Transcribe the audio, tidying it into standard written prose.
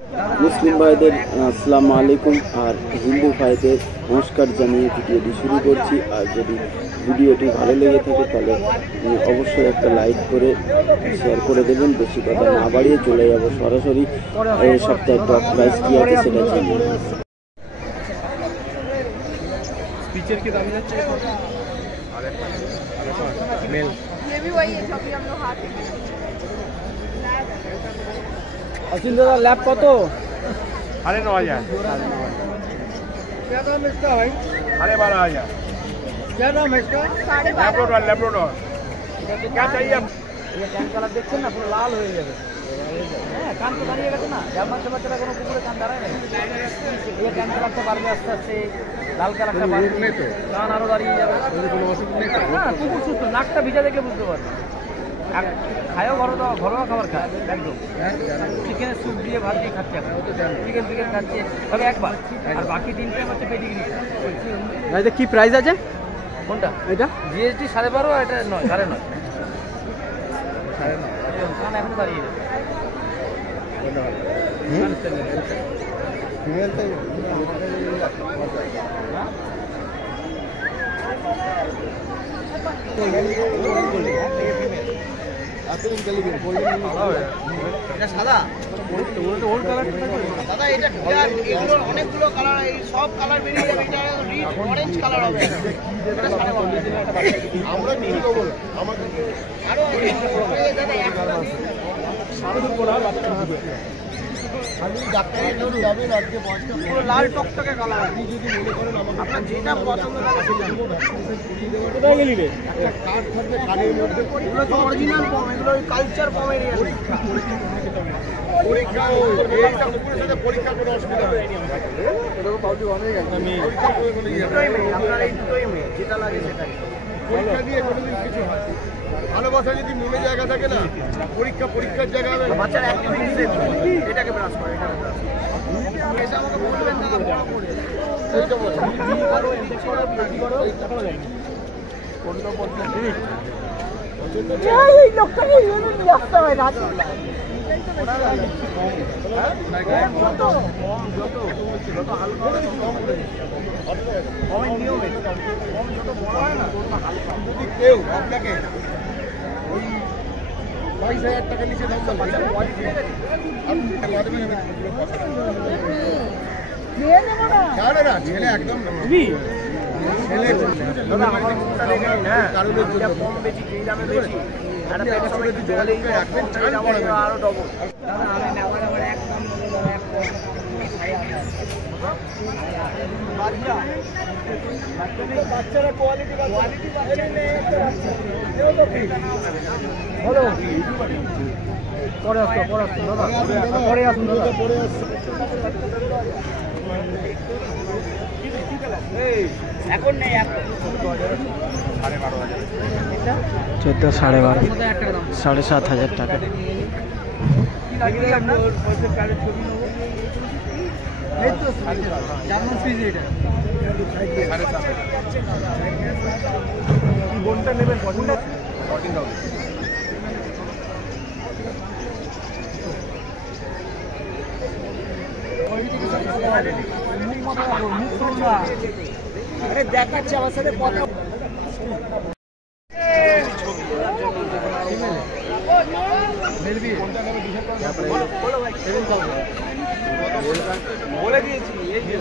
মুসলিম ভাইদের আসসালামু আলাইকুম আর হিন্দু ভাইদের নমস্কার জানিয়ে ভিডিওটি শুরু করছি। আর যদি ভিডিওটি ভালো লেগে থাকে তাহলে অবশ্যই একটা লাইক করে শেয়ার করে দেবেন। বেশি কথা না বাড়িয়ে চলে যাব সরাসরি এই সপ্তাহে টপ প্রাইস কী আছে সেটা জানি। पिक्चर की दाम है मेल ये भी वही है जो अभी हम लोग हाथ में असिल दादा लैब कत 9,500 क्या दाम इसका भाई 12,500 क्या दाम है इसका 12,500 लैब्राडोर क्या चाहिए आप ये कैन कलर देखছেন না পুরো লাল হয়ে যাবে হ্যাঁ কান তো দাঁড়িয়ে গেছে না জার্মান বাচ্চারা কোনো কুকুরে কান দাঁড়ায় না এই ক্যান কালারটা বাড়বে আস্তে আস্তে লাল কালারটা বাড়বে তো কান আরো দাঁড়িয়ে যাবে কোনো অসুবিধা নেই হ্যাঁ কুকুর সুস্থ নাকটা ভিজা দেখে বুঝতে পারবে খায়ও ঘরোয়া খাবার খায় একদম চিকেনের স্যুপ দিয়ে ভাত দিয়ে খাচ্ছে চিকেন খাচ্ছে তবে একবার আর বাকি দিনটা হচ্ছে পেডিগ্রি এটা কি প্রাইস আছে কোনটা এটা জিএসটি 12.5 আর এটা 9 9.5 কান এখন দাঁড়িয়ে যাবে অনেকগুলো কালার এই সব কালার বেরিয়ে যাবে অরেঞ্জ কালার হবে আমরা আরো পুরো লাল টকটকে কালার আপনি যদি মনে করেন আপনার যেটা পছন্দ কোথায় গেলি রে একটা কার্ড থাকবে কার্ডের মধ্যে এগুলো তো অরিজিনাল ফর্ম এগুলো কালচার ফর্মের পরীক্ষা এইটা উপরে সাথে পরীক্ষা করে অসুবিধা হয় এটা পাবলিক অনেক আমি আপনার এই দুটোই মেয়ে যেটা লাগে সেটাই পরীক্ষা দিয়ে কোনোদিন কিছু হয় ভালোবাসা যদি মনে জায়গা থাকে না পরীক্ষার জায়গা হবে বাচ্চার অ্যাক্টিভিটিস এটাকে ব্রাশ করে এটা আমাকে বলবেন না বড় করে এটা বল আর ওই দিক করো কোনটা পড়ছে এই লোকটাকে নিয়ে আসতে হয় না যদি কেউ আপনাকে ওই 22,000 টাকা নিচে দাম ছেলে একদম কম বেশি যেই দামে বেশি আরো ডবল বাচ্চারা কোয়ালিটি বলো পরে আসুন এখন নেই 14 12,500 টাকা বোনটা নেবেন দেখাচ্ছে আমার সাথে কথা বলে দিয়েছি ভিডিও